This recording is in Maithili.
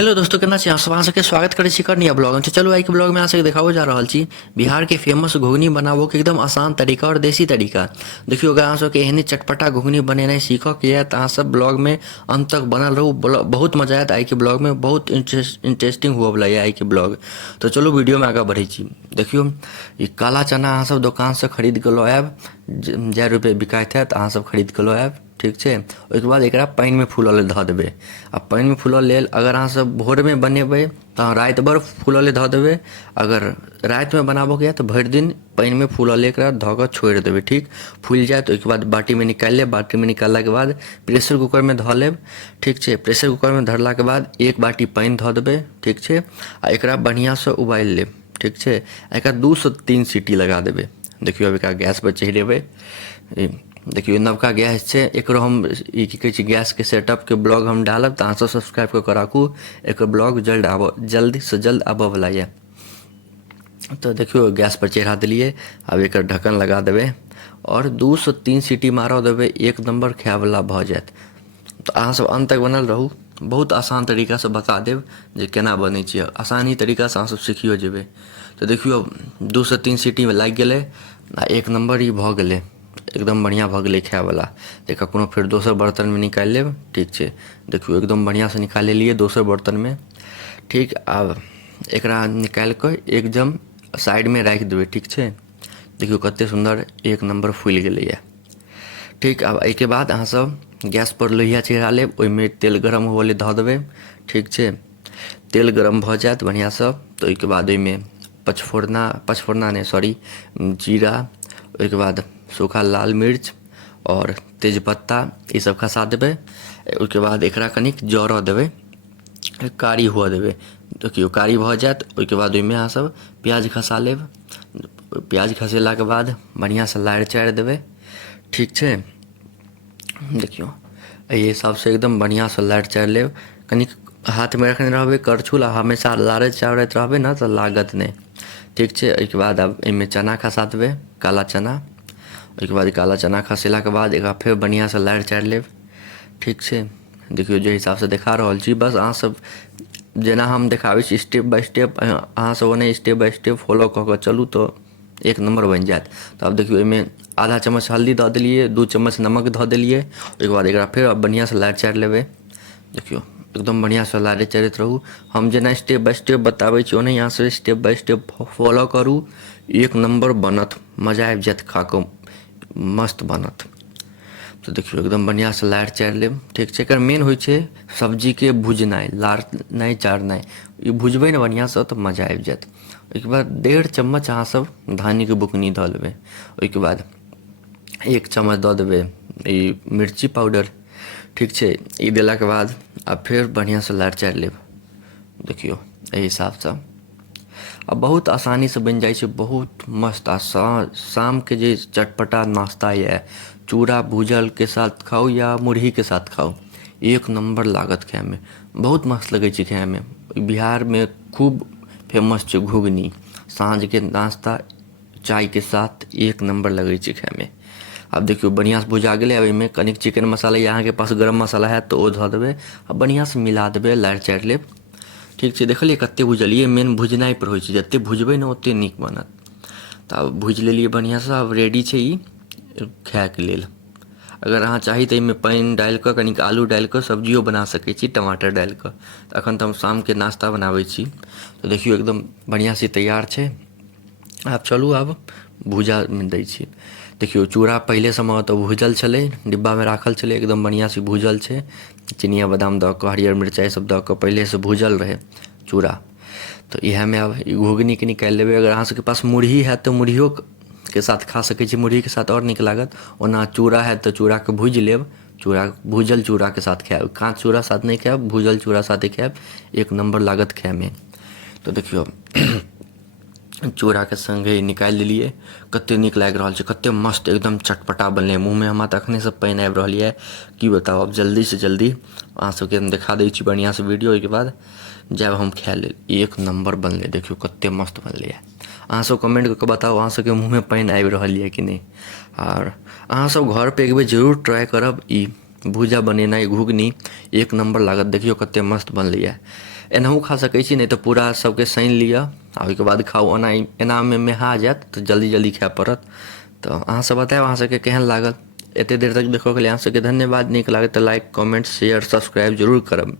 हेलो दोस्तों, केना छी अहाँ सबके स्वागत करै छी नया ब्लॉग में। चलो आई के ब्लॉग में अहाँ सबके देखाबो जा रहल छी बिहार के फेमस घुगनी बनाबो के एकदम आसान तरीका और देसी तरीका। देखियो अगर अहाँ सबके एहने चटपटा घुगनी बनेनाइ सीखो के है तो अहाँ सब ब्लॉग में अंत तक बनल रहू। बहुत मजा आयत आई के ब्लॉग में, बहुत इंटरेस्टिंग हुआ वाला है आई के ब्लॉग। तो चलो वीडियो में आगे बढ़े छी। देखियो ये काला चना अहाँ सब दुकान से खरीद के लो आयब, जै रुपये बिकाइत है अहाँ सब खरीद के लो आयब, ठीक है। ओहिके बाद एकरा पानी में फूलऽ लेल धऽ देबै। आ पानी में फूलऽ लेल अगर अहाँ सब भोर में बनेबै तऽ राति भर फूलऽ लेल धऽ देबै। अगर राति में बनाबोके यऽ तऽ भरि दिन पानी में फूलऽ लेल एकरा धऽ कऽ छोड़ि देबै, ठीक। फूलि जायत ओहिके बाद बाटी में निकालि लेब। बाटी में निकाललाके बाद प्रेशर कुकर में धऽ लेब, ठीक छै। प्रेशर कुकर में धरलाके बाद एक बाटी पानी धऽ देबै, ठीक छै। आ एकरा बढ़िआँसँ उबालि लेब, ठीक छै। एकरा 2 से 3 सीटी लगा देबै। देखियो अब एकरा गैस पर चढ़ेबै। देखियो नवका गैस छै, एकरो हम की कहै छै गैस के सेटअप के ब्लॉग हम डालब तऽ अहाँ सब सब्सक्राइब कऽ के राखू। एकर ब्लॉग जल्द से जल्द आबऽ वाला है। तो देखियो गैस पर चढ़ा दिलिए। अब एकर ढक्कन लगा देबै और 2 से 3 सीटी मारऽ देबै, एक नंबर खाय वाला भऽ जायत। तो अहाँ सब अंत तक बनल रहू। बहुत आसान तरीका से बता देब जे केना बनै छै, आसानी तरीका से अहाँ सब सीखियो जेबै। तो देखियो 2 से 3 सीटी में लागि गेलै आ एक नंबर ई भऽ गेलै, एकदम बढ़िया भऽ गेलै खाय वाला। एकरा कोनो फिर दोसर बर्तन में निकालि लेब, ठीक छै। देखियो एकदम बढ़िया से निकाल लेलिए दोसर बर्तन में, ठीक। आब एकरा निकालि कऽ एकदम साइड में राखि देबै, ठीक छै। देखियो कते सुंदर एक नंबर फूलि गेलैए, ठीक। आब एहिके बाद अहाँ सब गैस पर लोहिया चढ़ा लेब, ओहिमे तेल गरम होबऽ लेल धऽ देबै, ठीक छै। तेल गरम भऽ जायत बढ़िआँसँ तऽ ओहिके बाद ओहिमे पचफोरना नहीं सॉरी जीरा, ओहिके बाद सूखा लाल मिर्च और तेजपत्ता ये सब खसा देबै। ओहिके बाद एकरा कनिक जरऽ देबै, कारी हुअ देबै। देखियो कारी भऽ जायत ओहिके बाद ओहिमे अहाँ सब प्याज खसा लेब। प्याज खसेलाके बाद बढ़िआँसँ लारि चारि देबै, ठीक छै। देखियो एहि हिसाबसँ एकदम बढ़िआँसँ लारि चारि लेब। कनिक हाथ में रखने रहबै करछुल, आ हमेशा लारैत चारैत रहबै ने तऽ लागत नहीं, ठीक छै। एहिके बाद अब एहिमे चना खसा देबै, काला चना। ओहिके बाद काला चना खसेलाके बाद एकरा फेर बढ़िआँसँ लारि चारि लेब, ठीक छै। देखियो जे हिसाबसँ देखा रहल छी बस अहाँ सब जेना हम देखाबै छी स्टेप बाय स्टेप अहाँ सब ओने स्टेप बाय स्टेप फॉलो कऽ कऽ चलू तऽ एक नंबर बनि जायत। तऽ आब देखियो एहिमे आधा चम्मच हल्दी दऽ देलिए, 2 चम्मच नमक धऽ देलिए। ओहिके बाद एकरा फेर बढ़िआँसँ लारि चारि लेबै। देखियो एकदम बढ़िआँसँ लारैत चारैत रहू। हम जेना स्टेप बाय स्टेप बताबै छी ओनाही अहाँ सब स्टेप बाय स्टेप फॉलो करू, एक नंबर बनत, मजा आबि जायत खा कऽ, मस्त बनत। तो देखियो एकदम बढ़िया से लारि चारि लेब, ठीक छै। एकर मेन होइ छै सब्जी के भुजनाइ, लारनाइ चारनाइ। ई भुजबै ने बढ़िया से तऽ मजा आबि जायत। ओहिके बाद 1.5 चम्मच अहाँ सब धानी के बुकनी दऽ लेबै। ओहिके बाद 1 चम्मच दऽ देबै ई मिर्ची पाउडर, ठीक छै। ई देलाके बाद अब फेर बढ़िया से लारि चारि लेब। देखियो एहि हिसाबसँ अब बहुत आसानी से बनि जाइ छै, बहुत मस्त। आ शाम के जे चटपटा नाश्ता है, चूड़ा भूजल के साथ खाओ या मुरही के साथ खाओ, एक नंबर लागत खाय में, बहुत मस्त लगे छै खाय में। बिहार में खूब फेमस छै घुगनी, साँझ के नाश्ता चाय के साथ एक नंबर लगे छै खाय में। अब देखियो बढ़िया से भुजा गेलै। अब एहिमे कनिक चिकन मसाला या अहाँके पास गरम मसाला है तऽ ओ धऽ देबै आ बढ़िया से मिला देबै, लारि चारि लेब, ठीक छै। देखलिए कते भुजलिए, मेन भुजनाइ पर होइ छै, जते भुजबै ने ओते नीक बनत। तऽ आब भुजि लेलिए बढ़िआँसँ, आब रेडी छै ई खायके लेल। अगर अहाँ चाही तऽ एहिमे पानि डालि कऽ कनिक आलू डालि कऽ सब्जियो बना सकै छी, टमाटर डालि कऽ। तऽ एखन तऽ हम शामके नाश्ता बनाबै छी। तऽ देखियो एकदम बढ़िआँसँ तैयार छै। आब चलू आब भुजामे दै छी। देखियो चूड़ा पहिलेसँ तऽ भुजल छलै, डिब्बामे राखल छलै, एकदम बढ़िआँसँ भुजल छै। चिनिया बादाम दऽ कऽ, हरियर मिरचाइ सब दऽ कऽ पहिलेसँ भुजल रहै चूड़ा। तो इएहमे अब घुगनीके निकालि लेबै। अगर अहाँ सबके पास मुरही हैत तऽ मुरहियो के साथ खा सकै छी, मुरहीके साथ आओर नीक लागत। ओना चूड़ा हैत तऽ चूड़ाके भुजि लेब, चूड़ा भुजल चूड़ाके साथ खायब, काँच चूड़ा साथ नहीं खायब, भुजल चूड़ा साथे खायब, एक नंबर लागत खायमे। तो देखियो चूड़ाके संगे निकालि देलिए, कते नीक लागि रहल छै, कते मस्त एकदम चटपटा बनलै। मुँहमे हमरा तऽ एखनेसँ पानि आबि रहल यऽ, की बताउ। अब जल्दीसँ जल्दी अहाँ सबके हम देखा दै छी बढ़िआँसँ वीडियो, ओहिके बाद जायब हम खाय लेल। एक नंबर बनलै, देखियो कते मस्त बनलै है। अहाँ सब कमेंट कऽ के बताउ अहाँ सबके मुँहमे पानि आबि रहल यऽ कि नहीं। और अहाँ सब घर पे एक बेर जरूर ट्राई करब ई भुजा बनेनाइ घुगनी, एक नंबर लागत। देखियो कते मस्त बनलै है। एनाहू खा सकै छी, नहीं तो पूरा सबके सानि लिअ आ ओहिके बाद खाउ। ओना एना में मेहा जायत तो जल्दी जल्दी खाय पड़त। तो अहाँ सब बतायब अहाँ सबके केहन लागल। एते देर तक देखो के लिए अहाँ सबके धन्यवाद। नीक लागे तो लाइक, कमेंट, शेयर, सब्सक्राइब जरूर करब।